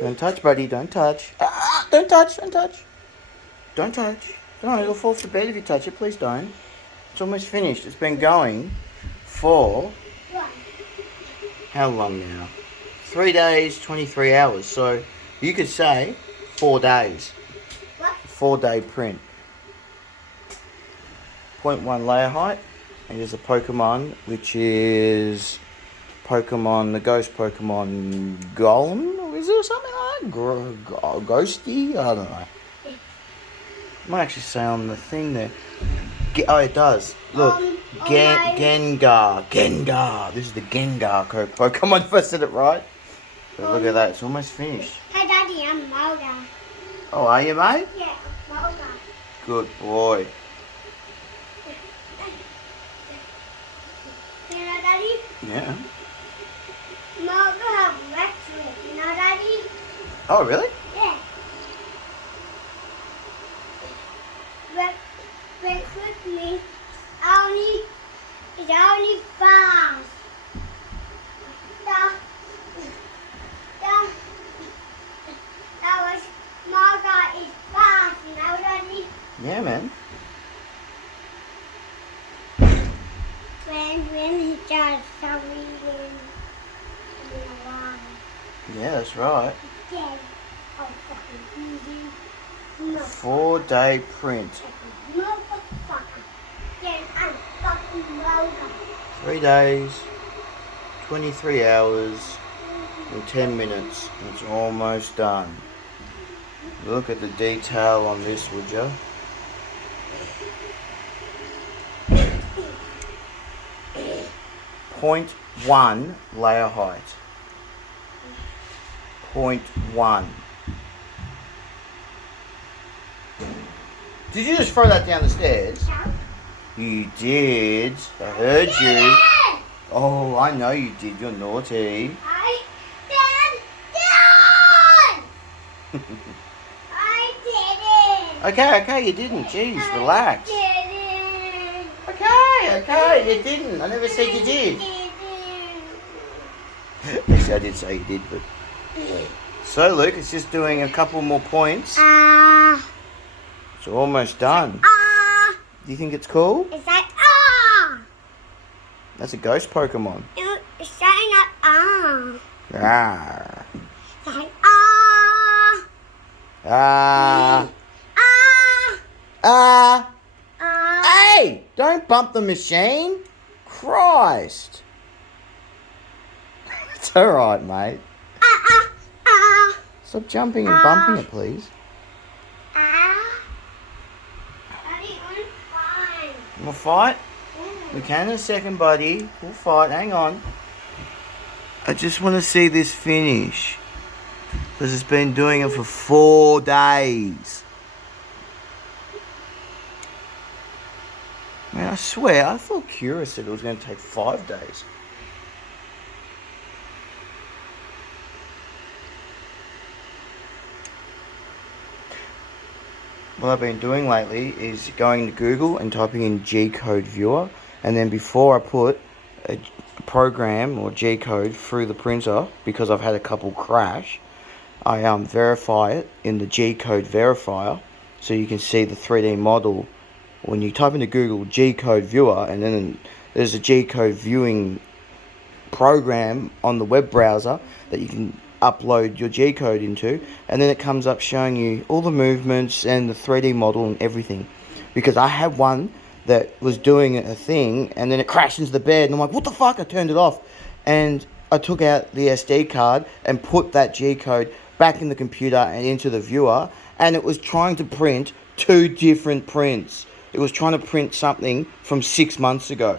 Don't touch, buddy. Don't touch. Ah, don't touch. Don't touch. Don't touch. No, it'll fall off the bed if you touch it. Please don't. It's almost finished. It's been going for how long now? 3 days, 23 hours. So you could say 4 days. What? 4-day print. 0.1 layer height. And there's a Pokemon, which is Pokemon, the ghost Pokemon Golem, or is it something like that? Ghosty? I don't know. It might actually say on the thing there. Oh, it does. Look, Gengar. Gengar. This is the Gengar Pokemon, if I said it right. But look at that, it's almost finished. Hey, Daddy, I'm Moga. Oh, are you, mate? Yeah, Moga. Good boy. You know, Daddy? Yeah. Moga have red to it. You know, Daddy? Oh, really? Yeah. When with me, it's only fast. That was Moga is fast. You know, Daddy? Yeah, man. When he does something in a while. Yeah, that's right. Dead. Oh, fucking easy. No. 4-day print. Motherfucker. Then I'm fucking Moga. 3 days, 23 hours, and 10 minutes. It's almost done. Look at the detail on this, would you? Point 0.1 layer height. 0.1. Did you just throw that down the stairs? You did. I heard you. Oh, I know you did. You're naughty. I did. I didn't. Okay, you didn't. Jeez, relax. I didn't. Okay, you didn't. I never said you did. Yes, I did say you did, but... So, Luke, it's just doing a couple more points. It's almost done. Do you think it's cool? It's like, That's a ghost Pokemon. It's saying like, Ah. It's like, Ah. Ah. Hey! Don't bump the machine. Christ. It's alright, mate. Stop jumping and bumping it, please. Daddy, I'm fine. We'll fight? We can in a second, buddy. We'll fight. Hang on. I just want to see this finish. Because it's been doing it for 4 days. Man, I swear, I thought Cura said it was going to take 5 days. What I've been doing lately is going to Google and typing in G-code viewer, and then before I put a program or G-code through the printer, because I've had a couple crash, I verify it in the G-code verifier, so you can see the 3D model. When you type into Google G-code viewer, and then there's a G-code viewing program on the web browser that you can upload your G-code into, and then it comes up showing you all the movements and the 3D model and everything. Because I had one that was doing a thing and then it crashed into the bed and I'm like, what the fuck? I turned it off and I took out the SD card and put that G-code back in the computer and into the viewer, and it was trying to print 2 different prints. It was trying to print something from 6 months ago.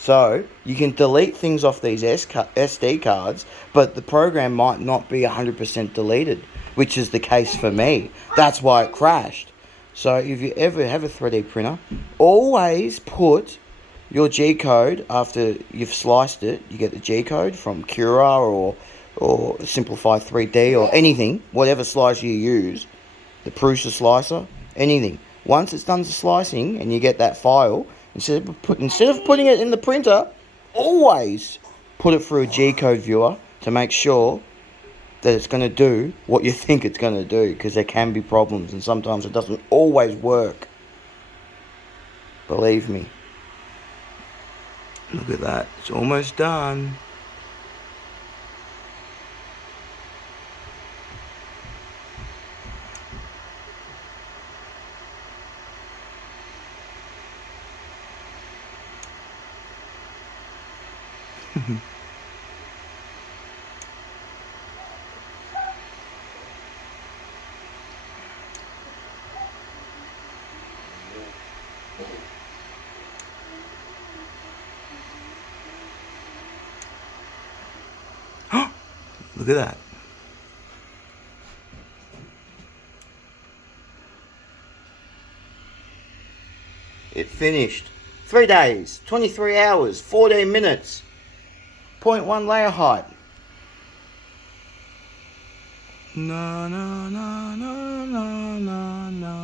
So, you can delete things off these SD cards, but the program might not be 100% deleted, which is the case for me. That's why it crashed. So, if you ever have a 3D printer, always put your G-code after you've sliced it. You get the G-code from Cura or Simplify 3D or anything, whatever slicer you use, the Prusa slicer, anything. Once it's done the slicing and you get that file, instead of putting it in the printer, always put it through a G-code viewer to make sure that it's going to do what you think it's going to do, because there can be problems and sometimes it doesn't always work. Believe me. Look at that. It's almost done. Look at that. It finished. 3 days, 23 hours, 14 minutes. 0.1 layer height. Na na na na na na na.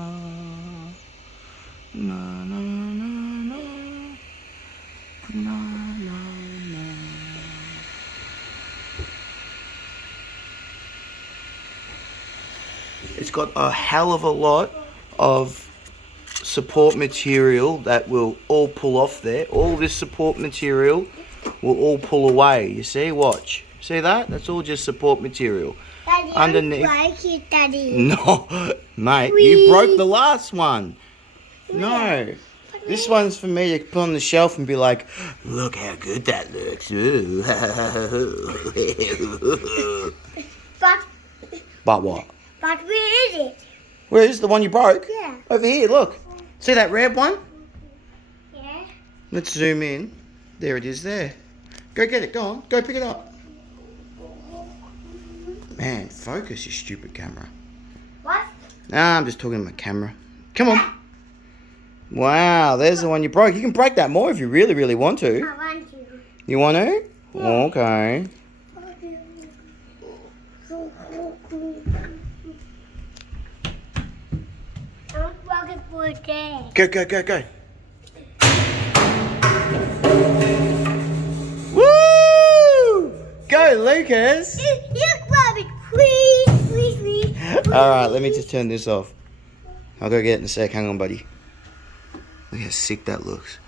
Na na na na. Na na na. It's got a hell of a lot of support material that will all pull off there. All this support material will all pull away. You see? Watch. See that? That's all just support material. Daddy, Underneath. I break it, Daddy. No, mate, Please. you broke the last one. No. This one's for me to put on the shelf and be like, look how good that looks. But what? But where is it? Where is the one you broke? Yeah. Over here, look. See that red one? Yeah. Let's zoom in. There it is there. Go get it, go on. Go pick it up. Man, focus, you stupid camera. What? Nah, I'm just talking to my camera. Come on. Wow, there's the one you broke. You can break that more if you really, really want to. I want to. You want to? Yeah. Okay. Don't walk it for a day. Go, go, go, go. Woo! Go, Lucas. You grab it, please, please, please. All right, let me just turn this off. I'll go get it in a sec. Hang on, buddy. Look how sick that looks.